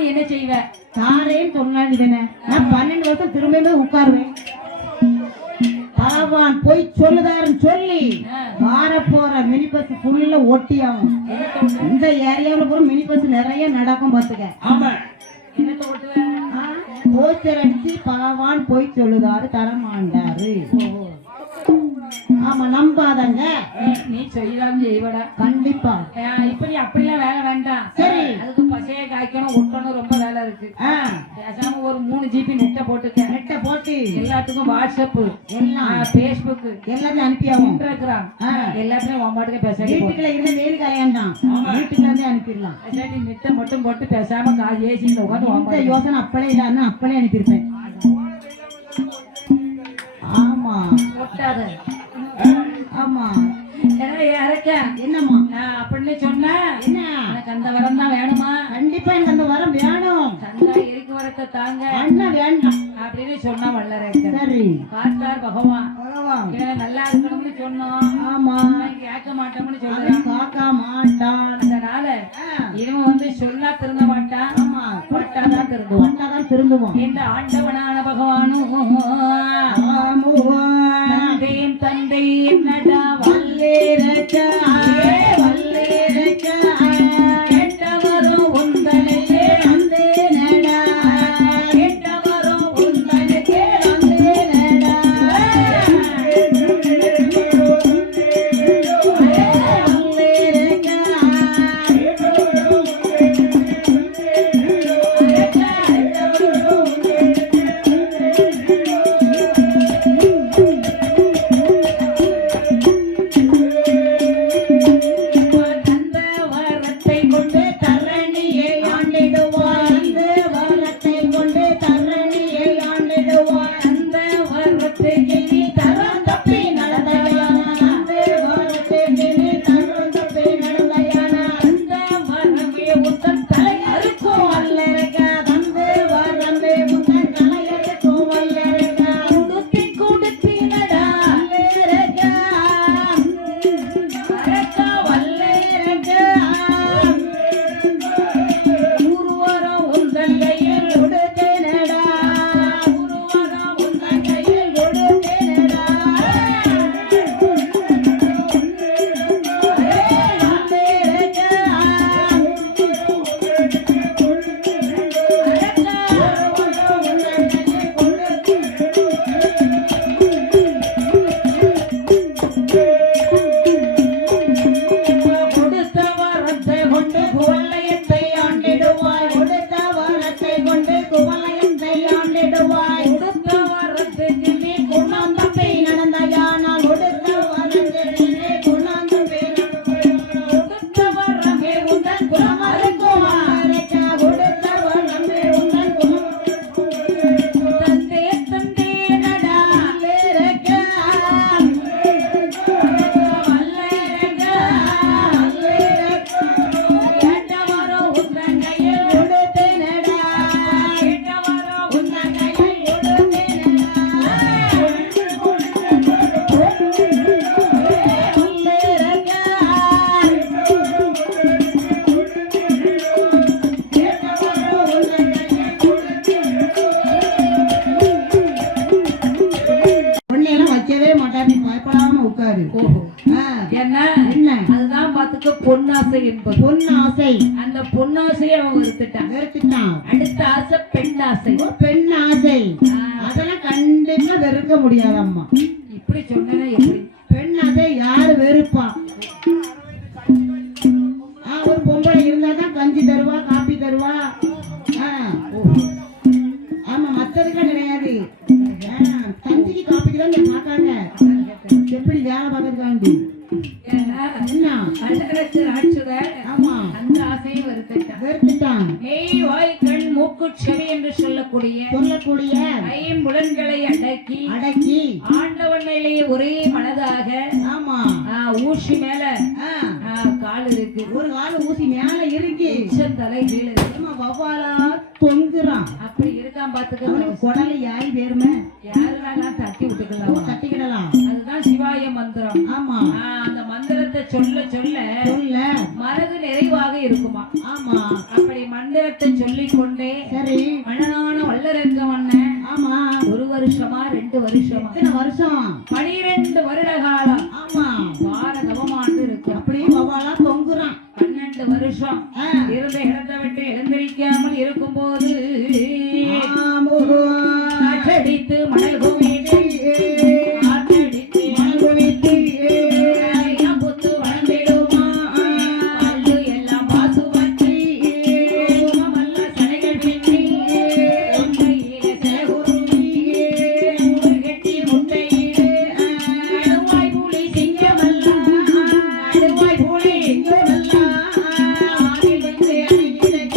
நீ என்ன செய்வ? தாரேன்னு சொன்னான்னு நான் 12 வருஷம் திரும்ப உட்காருவேன். பகவான் போய் சொல்லுதாருன்னு சொல்லி வார போற மினி பஸ் ஃபுல்ல ஒட்டி ஆகும். இந்த ஏரியாவுல பூரா மினி பஸ் நிறைய நடக்கும் பாத்துக்க. ஆமா, என்னத்த ஓட்டுவ? போஸ்டர் அடிச்சு பகவான் போய் சொல்லுதாரு தரமாண்டாரு. ஆமா, நம்பாதங்க. நீ செய்யலாம் செய்வடா கண்டிப்பா. இப்ப நீ அப்படிலாம் வேலை வேண்டாம். சரி, அதுக்கு பசைய காய்க்கணும், ஒட்டணும், ரொம்ப வேலை இருக்கு. பேசாம ஒரு 3 GB நெட்டை போட்டுக்க. நெட்டை போட்டு எல்லாத்துக்கும் வாட்ஸ்அப், எல்லாம் பேஸ்புக் எல்லாத்தையும் அனுப்பியாவும் எல்லாத்தையும் உன் பாட்டுக்கு பேச. வீட்டுக்குள்ள இருந்து வெயில் காயாண்டாம், வீட்டுக்குள்ள இருந்து அனுப்பிடலாம். நெட்டை மட்டும் போட்டு பேசாம ஏசில உட்காந்து யோசனை அப்பளே இல்லாம அப்பளே அனுப்பியிருப்பேன். ஆமா, ஒட்டாத. ஆமா, என்னம்மா அப்படின்னு சொன்ன என்ன? எனக்கு அந்த வரம் தான் வேணுமா? கண்டிப்பா எனக்கு அந்த வரம் வேணும். சந்தா எரிக்கு வரத்தை தாங்க அண்ணன் வேண்டாம் அப்படின்னு சொன்னா வல்லரேக்கர். சரி, பார்த்தார் பகவான். நல்லா இருக்கணும்னு சொன்னோம். ஆமா, கேட்க மாட்டோம்னு சொல்றான். காக்க மாட்டான். அதனால இவன் வந்து சொன்னா திருந்த மாட்டான். ஆமா, பட்டாதான் திருந்துவான். பட்டாதான் திருந்துவான். இந்த ஆண்டவனான பகவானும் தந்தை என்னடா வல்லேரக்கா வல்லேரக்கா கேட்டவரும் உந்தனையே வந்தே நடா கேட்டவரும் உந்தனையே வந்தே நடா பொன்னாசை என்பது பொன்னாசை. அந்த பொன்னாசையை அவன் வெறுத்துட்டான். அடுத்த ஆசை பெண்ணாசை. பெண்ணாசை அதெல்லாம் கண்டிப்பா வெறுக்க முடியாதம்மா. இப்படி சொன்னா எப்படி? பெண்ணாசை யாரு வெறுப்பா? ஒரு பொம்பளை இருந்தாதான் கஞ்சி தருவா, காப்பி தருவா. ஆமா, மத்ததுக்கெல்லாம் கிடையாது. கஞ்சிக்கு காப்பிக்கு தான் பார்க்காங்க. எப்படி வேலை பார்க்கறதுக்காண்டி சொல்லக்கூடிய ஐம்புலன்களை அடக்கி ஆண்டவன் மேலேயே ஒரே மனதாக. ஆமா, ஊசி மேல கால் இருக்கு, ஒரு கால ஊசி மேல இருக்கு, தலை கீழே வவ்வாலா தொங்குறான். அப்படி இருக்கான் பாத்துக்க. குடலை யாரு வேறுமே யாருலாம் தட்டி விட்டுக்கலாம், தட்டிக்கிடலாம். அதுதான் சிவாய மந்திரம். ஆமா, அந்த மந்திரத்தை சொல்ல சொல்ல சொல்ல மனது நிறைவாக இருக்குமா. ஆமா, அப்படி மந்திரத்தை சொல்லிக் கொண்டே சரி மன்னனான வல்லரக்க மன்னன் ஆமா 1 வருஷமா 2 வருஷமா எத்தனை வருஷம் 12 வருட காலம் ஆமா வார தவமாண்டு இருக்கு அப்படியே பவாலாம் தொங்குறான் 12 வருஷம் இருந்த இடத்தை விட்டு எழுந்திருக்காமல் இருக்கும்போது அடித்து மணல் குவித்து ஆட்டடித்து மணல் குவித்து புத்து வளர்ந்திடுமா பல்லு எல்லாம் பாசு வச்சு மல்ல சடைகள் பின்னி உண்மையிலே சேகுருவி கட்டி முட்டையிலே நடுவாய் புலி சிங்கமல்ல நடுவாய் புலி சிங்கமல்ல ஆதில் வந்து அணிகிறது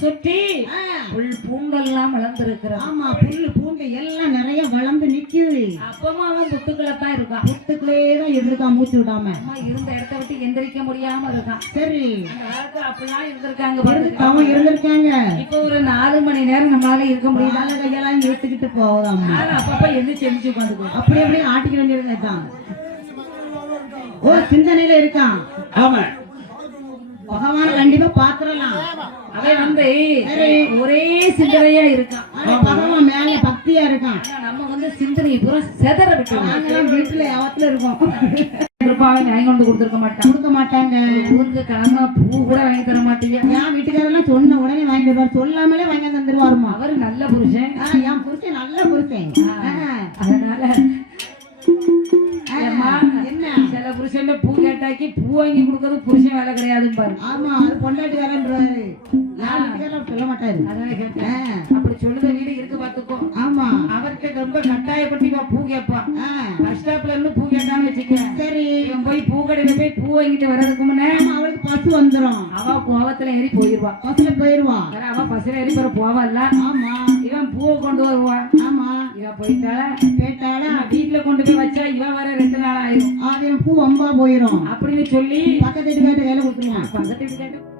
சுற்றி புல் பூண்டெல்லாம் வளர்ந்துருக்கிறான். ஆமா புல்லு பூண்டு எல்லாம் நிறைய வளர்ந்து நிக்குது. அப்பமா அவன் புத்துக்குள்ள தான் இருக்கான். புத்துக்குள்ளே தான் இருக்கான் மூச்சு விடாம. அம்மா இருந்த இடத்த விட்டு எந்திரிக்க முடியாம இருக்கான். சரி அப்படிலாம் இருந்திருக்காங்க. அவங்க இருந்திருக்காங்க. இப்போ ஒரு 4 மணி நேரம் நம்மளால இருக்க முடியல. கையெல்லாம் எடுத்துக்கிட்டு போதாம். அப்பப்ப எந்திரிச்சு எந்திரிச்சு உட்காந்துக்குவோம். அப்படி அப்படியே ஆட்டிக்க வேண்டியதுதான். ஓ சிந்தனையில இருக்கான். ஆமா பகவான் கண்டிப்பா பாத்துறலாம். அவன் வந்து ஒரே சிந்தனையா இருக்கான். பகவான் மேல பக்தியா இருக்கான். நம்ம வந்து சிந்தனையை பூரா செதற விட்டுருவோம். நாங்கெல்லாம் வீட்டுல அவத்துல இருக்கோம். ரூபாய் வாங்கி கொண்டு கொடுத்துருக்க மாட்டாங்க. ஊருக்கு கிளம்பா பூ கூட வாங்கி தர மாட்டீங்க. என் வீட்டுக்காரெல்லாம் சொன்ன உடனே வாங்கி தருவார். சொல்லாமலே வாங்கி தந்துருவாருமா. அவரு நல்ல புருஷன். என் புருஷன் நல்ல புருஷன். அதனால என்ன சில புருஷன் பூ கேட்டாக்கி பூ வாங்கி கொடுக்கறது புருஷன் வேலை கிடையாது பாரு. ஆமா அது பொண்டாட்டி வேலைன்றாரு. சொல்ல மாட்டாரு. அதான் கேட்டேன். அப்படி சொல்லுத வீடு இருக்கு பாத்துக்கோ. ஆமா அவர்கிட்ட ரொம்ப கட்டாயப்பட்டி பூ கேட்பான். பஸ் ஸ்டாப்ல இருந்து பூ கேட்டான்னு வச்சுக்க. சரி இவன் போய் பூ கடையில போய் பூ வாங்கிட்டு வர்றதுக்கு முன்னே அவளுக்கு பசு வந்துடும். அவ கோவத்துல ஏறி போயிருவா. பஸ்ல போயிருவா. அவ பஸ்ல ஏறி போற போவல்ல. ஆமா இவன் பூவை கொண்டு வருவான். ஆமா இவன் போயிட்டாளா வீட்டுல கொண்டு போய் வச்சா இவன் வர 2 நாள் ஆயிரும். பூ அம்பா போயிரும் அப்படின்னு சொல்லி பக்கத்து வீட்டுக்கார்ட்ட வேலை கொடுத்துருவான். பக்கத்து வீட்டுக்கார்ட்ட